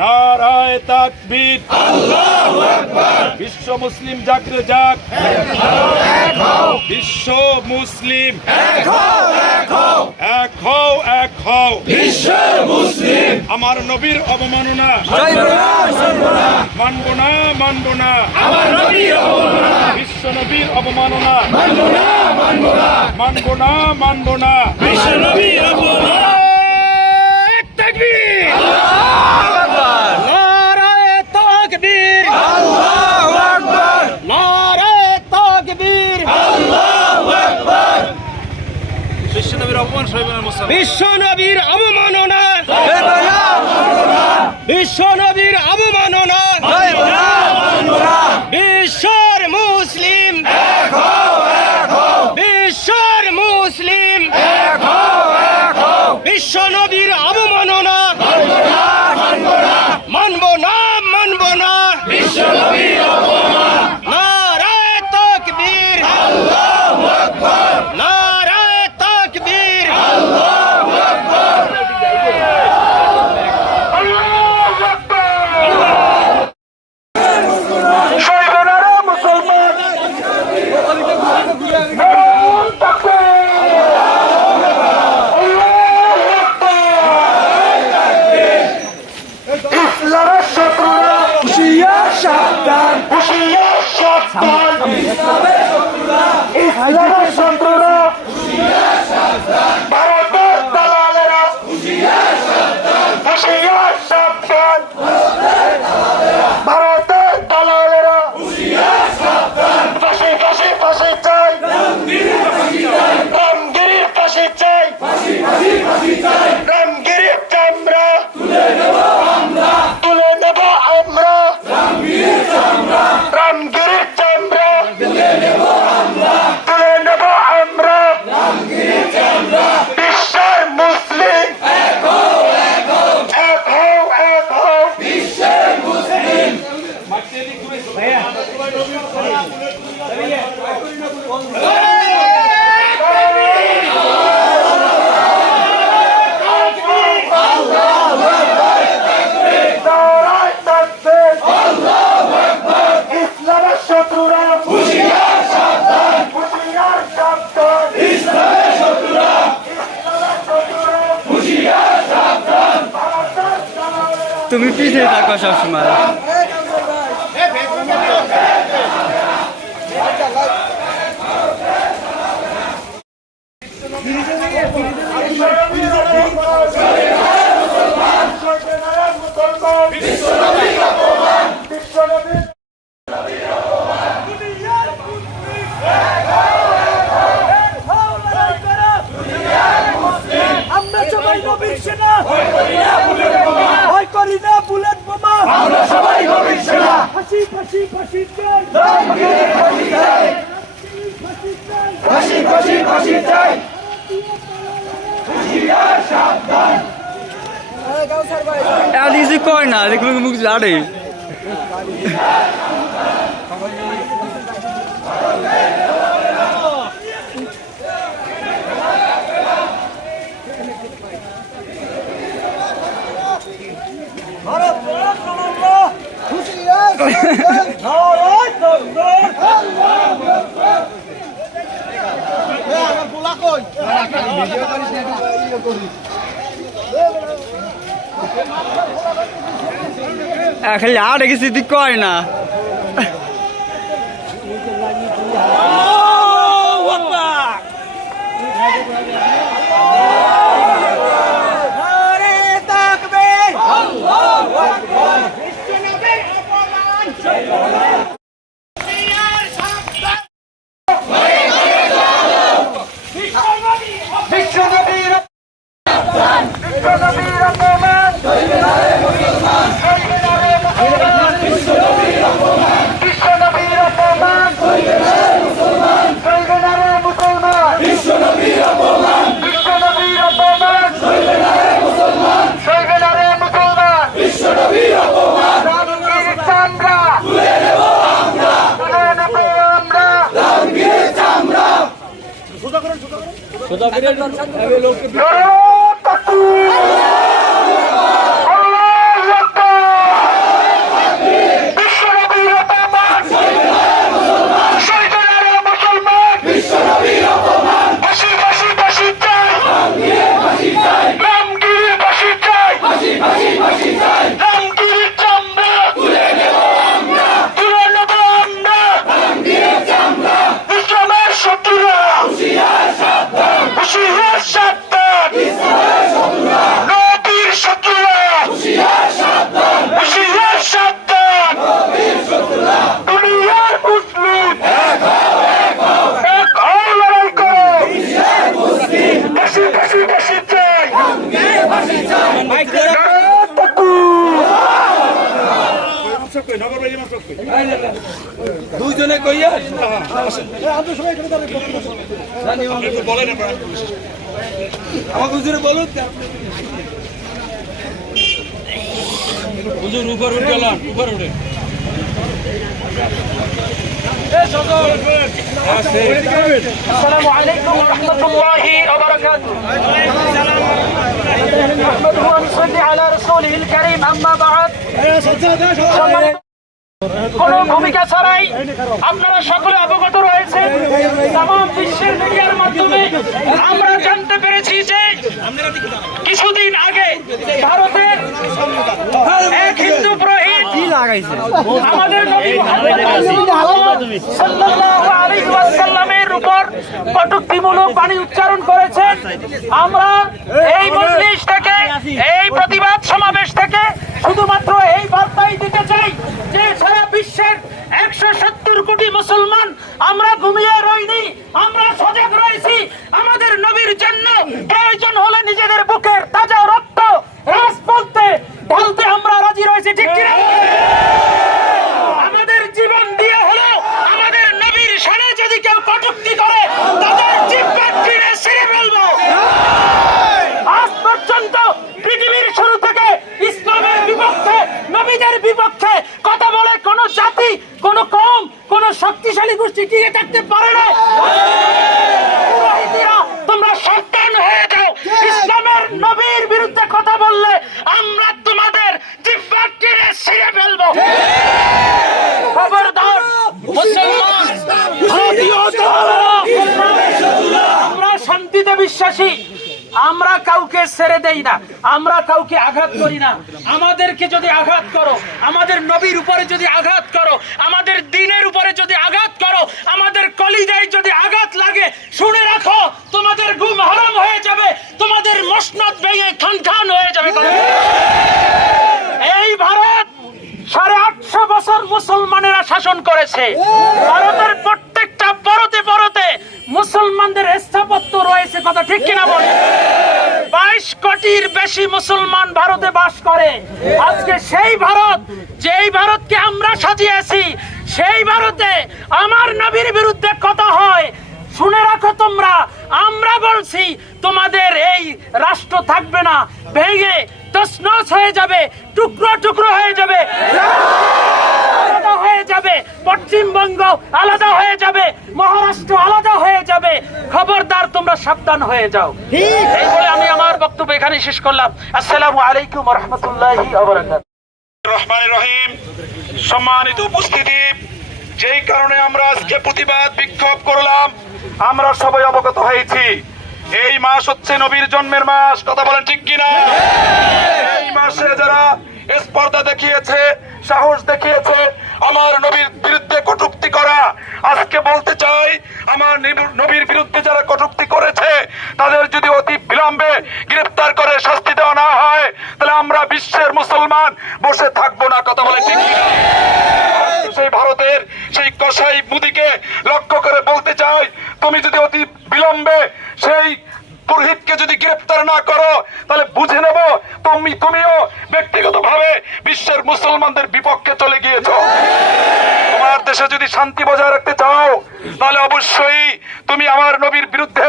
নারায় তাকবীর। বিশ্ব মুসলিম জাগরে জাগ বিশ্ব মুসলিম। এক হও এক হও। বিশ্ব মুসলিম আমার নবীর অবমাননা। মানব না মানব না। আমার নবীর অবমাননা বিশ্ব নবীর অবমাননা। মানব না মানব না। মানব না মানব না বিশ্ব নবীর অবমাননা। তাকবীর। নারায়ে তাকবীর আল্লাহু আকবার নারায়ে তাকবীর বিশ্ব নবীর অবমাননা। বিশ্ব নবীর অবমাননা বিশ্বর মুসলিম বিশ্বর মুসলিম বিশ্ব নবীর অবমাননা মানব না মানব না বিশ্ব নবীর নারায়ে তাকবীর আল্লাহু আকবার নারায়ে তাকবীর ইসলামের শত্রুরা হুশিয়ার সাবধান হুশিয়ার সাবধান ইসলামের শত্রুরা ভারতের দালালেরা হুশিয়ার সাবধান ভারতের দালালেরা ফাঁসি ফাঁসি ফাঁসি চাই। রামগিরির ফাঁসি চাই। রামগিরির তুমি পিছিয়ে থাকো সবসময় সবাই নবীর সেনা ভয় করি না বুলেট বোমা আমরা সবাই নবীর সেনা। ফাঁসি ফাঁসি ফাঁসি চাই। ফাঁসি ফাঁসি ফাঁসি চাই। আর কিছু কয় না দেখবে মুখ লাড়ে রাষ্ট্রনাল্লাহ হুশিয়ার নারায় তাকবীর খালি আর দেখেছি তুই কয় না? ¡Ah! ¡Ah! ¡Ah! কই নগর বাড়ি ইমাম সাহেব কই দুইজনে কইয়া একটু বলেন আপনারা আমাকে হুজুরে বলুন তো। হুজুর উপর উঠে গেলাম উপর উঠে السلام عليكم ورحمة الله وبركاته نحمده ونصلي على রাসূলিহিল আম্মা বাদ। কোন ভূমিকা ছাড়াই আপনারা সকলে অবগত রয়েছে তাম বিশ্বের মিডিয়ার মাধ্যমে আমরা জানতে পেরেছি যে কিছুদিন আগে ভারতের এক হিন্দু আমাদের নবী সাল্লাল্লাহু আলাইহি উপর কটুক্তিমূলক বাণী উচ্চারণ করেছেন। আমরা এই মজলিস থেকে, এই প্রতিবাদ সমাবেশ থেকে শুধুমাত্র এই বার্তাই দিতে চাই যে সারা বিশ্বের একশো সত্তর কোটি মুসলমান আমরা ঘুমিয়ে রইনি, আমরা সজাগ রয়েছি। আমাদের নবীর জন্য প্রয়োজন হলে নিজেদের বুকের তাজা রক্ত রাজপথে ঢালতে আমরা রাজি রয়েছি ঠিক কিনা আমাদের জীবন দিয়ে হলো আমাদের নবীর সানে যদি কেউ কটুক্তি করে তাদের জিব্বা টিনে ছিঁড়ে ফেলব আজ পর্যন্ত পৃথিবীর শুরু থেকে ইসলামের বিপক্ষে নবীদের বিপক্ষে কথা বলে কোন জাতি কোন কম কোন শক্তিশালী গোষ্ঠী টিকে থাকতে পারে না। তোমরা সাবধান হয়ে যাও। ইসলামের নবীর বিরুদ্ধে কথা বললে আমরা তোমাদের জিব্বা টিনে ছিঁড়ে ফেলব। খবরদার মুসলমান ভারতীয় আমরা শান্তিতে বিশ্বাসী। আমরা কাউকে ছেড়ে দেই না, আমরা কাউকে আঘাত করি না। আমাদেরকে যদি আঘাত করো, আমাদের নবীর উপরে যদি আঘাত করো, আমাদের দিনের উপরে যদি আঘাত করো, আমাদের কলিজায় যদি আঘাত লাগে, শুনে রাখো, তোমাদের ঘুম হারাম হয়ে যাবে, তোমাদের মসনদ ভেঙে খান খান হয়ে যাবে এই ভারত সাড়ে আটশো বছর মুসলমানেরা শাসন করেছে। ভারতের মুসলমানদের স্থাপত্য রয়েছে কথা ঠিক কিনা বলে? বাইশ কোটির বেশি মুসলমান ভারতে বাস করে। আজকে সেই ভারত, যেই ভারতকে আমরা সাজিয়েছি, সেই ভারতে আমার নবীর বিরুদ্ধে কথা হয়। শুনে রাখো তোমরা, আমরা বলছি, তোমাদের এই রাষ্ট্র থাকবে না। ভেঙে তসনস হয়ে যাবে, টুকরো টুকরো হয়ে যাবে। আলাদা হয়ে যাবে। পশ্চিমবঙ্গ আলাদা হয়ে যাবে। মহারাষ্ট্র আলাদা হয়ে যাবে। খবরদার তোমরা সাবধান হয়ে যাও। এই বলে আমি আমার বক্তব্য এখানে শেষ করলাম। আসসালামু আলাইকুম রহমতুল্লাহি রহমান রহিম। সম্মানিত উপস্থিতি যেই কারণে আমরা আজকে প্রতিবাদ বিক্ষোভ করলাম আমরা সবাই অবগত হয়েছি। এই মাস হচ্ছে নবীর জন্মের মাস কথা বলেন ঠিক কিনা? এই মাসে যারা স্পর্ধা দেখিয়েছে সাহস দেখিয়েছে আমার নবীর বিরুদ্ধে কটূক্তি করা। আজকে বলতে চাই, আমার নবীর বিরুদ্ধে যারা কটূক্তি করেছে, তাদের যদি অতি বিলম্বে গ্রেফতার করে শাস্তি দেওয়া না হয়, তাহলে আমরা বিশ্বের মুসলমান বসে থাকব না। কথা বলে সেই ভারতের সেই কসাই মুদিকে লক্ষ্য করে বলতে চাই, তুমি যদি অতি বিলম্বে সেই পুরোহিতকে যদি গ্রেফতার না করো, তাহলে বুঝে নেব, তুমি তুমিও ব্যক্তিগতভাবে বিশ্বের মুসলমানদের যদি শান্তি বজায় রাখতে চাও, তাহলে অবশ্যই তুমি আমার নবীর বিরুদ্ধে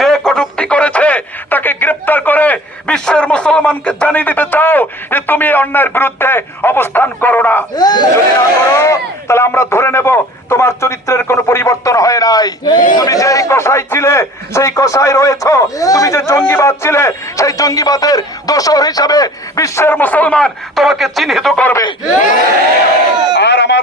যে কটুক্তি করেছে, তাকে গ্রেফতার করে বিশ্বের মুসলমানকে জানিয়ে দিতে চাও যে তুমি অন্যায়ের বিরুদ্ধে অবস্থান করো না। যদি না করো, তাহলে আমরা ধরে নেব তোমার চরিত্রের কোনো পরিবর্তন হয় নাই। তুমি যেই কসাই ছিলে, সেই কসাই রয়েছ। তুমি যে জঙ্গিবাদ ছিলে, সেই জঙ্গিবাদের দোষর হিসাবে বিশ্বের মুসলমান তোমাকে চিহ্নিত করবে।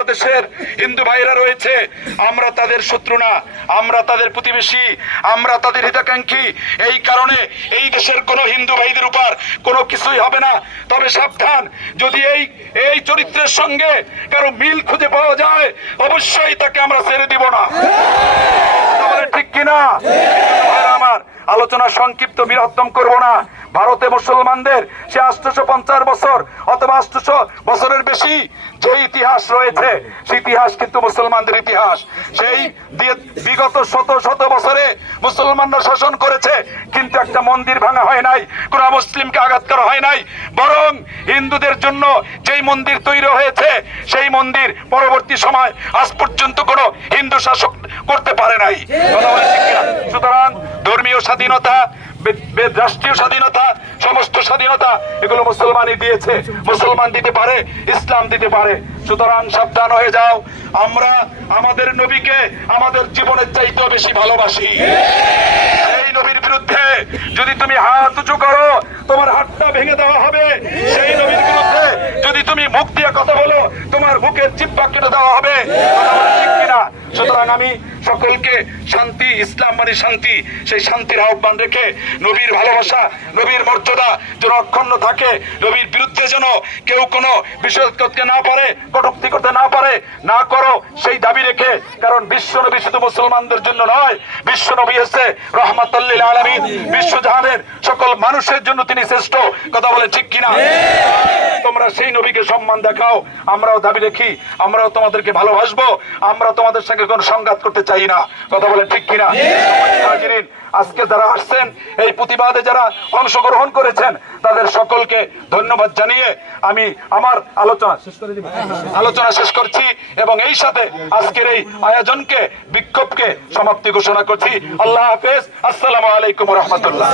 আমার দেশের হিন্দু ভাইরা রয়েছে, আমরা তাদের শত্রু না, আমরা তাদের প্রতিবেশী, আমরা তাদের হিতাকাঙ্ক্ষী। এই কারণে এই দেশের কোনো হিন্দু ভাইদের উপর কোনো কিছুই হবে না। তবে সাবধান, যদি এই এই চরিত্রের সঙ্গে কারও মিল খুঁজে পাওয়া যায়, অবশ্যই তাকে আমরা ছেড়ে দিব না। ঠিক কিনা? আমার আলোচনা সংক্ষিপ্ত বৃহত্তম করব না। ভারতে মুসলমানদের, সে আটশোশো পঞ্চাশ বছর অথবা আটশোশো বছরের বেশি যে ইতিহাস রয়েছে সেই ইতিহাস কিন্তু মুসলমানদের ইতিহাস সেই বিগত শত শত বছরে মুসলমানরা শাসন করেছে, কিন্তু একটা মন্দির ভাঙা হয় নাই, কোন মুসলিমকে আঘাত করা হয় নাই, বরং হিন্দুদের জন্য যেই মন্দির তৈরি হয়েছে, সেই মন্দির পরবর্তী সময় আজ পর্যন্ত কোনো হিন্দু শাসক করতে পারে নাই? সুতরাং ধর্মীয় স্বাধীনতা রাষ্ট্রীয় স্বাধীনতা, সমস্ত স্বাধীনতা এগুলো মুসলমানই দিয়েছে। মুসলমান দিতে পারে, ইসলাম দিতে পারে। সুতরাং সাবধান হয়ে যাও। আমরা আমাদের নবীকে আমাদের জীবনের চাইতেও বেশি ভালোবাসি। এই নবীর বিরুদ্ধে যদি তুমি হাত উঁচু করো, তোমার হাতটা ভেঙে দেওয়া হবে। সেই নবীর বিরুদ্ধে যদি তুমি মুখ দিয়ে কথা বলো, তোমার বুকের জিব্বা কেটে দেওয়া হবে। সুতরাং আমি সকলকে শান্তি ইসলাম মানে শান্তি। সেই শান্তির আহ্বান রেখে নবীর ভালোবাসা নবীর মর্যাদা যেন অক্ষুণ্ণ থাকে নবীর বিরুদ্ধে যেন কেউ কোনো বিষয় করতে না পারে কটুক্তি করতে না পারে না করো সেই দাবি রেখে কারণ বিশ্ব নবী শুধু মুসলমানদের জন্য নয় বিশ্ব নবী এসে রহমাতাল্লিল আলমিন। বিশ্বজাহানের সকল মানুষের জন্য তিনি শ্রেষ্ঠ। কথা বলে ঠিক কিনা? তোমরা সেই নবীকে সম্মান দেখাও আমরাও দাবি রেখি আমরাও তোমাদেরকে ভালোবাসবো আমরা তোমাদের সঙ্গে কোনো সংঘাত করতে চাই না কথা বলে ঠিক কিনা? আজকে যারা আসছেন এই প্রতিবাদে যারা অংশগ্রহণ করেছেন তাদের সকলকে ধন্যবাদ জানিয়ে আমি আমার আলোচনা শেষ করে আলোচনা শেষ করছি এবং এই সাথে আজকের এই আয়োজনকে বিক্ষোভকে সমাপ্তি ঘোষণা করছি। আল্লাহ হাফেজ। আসসালামু আলাইকুম রহমতুল্লাহ।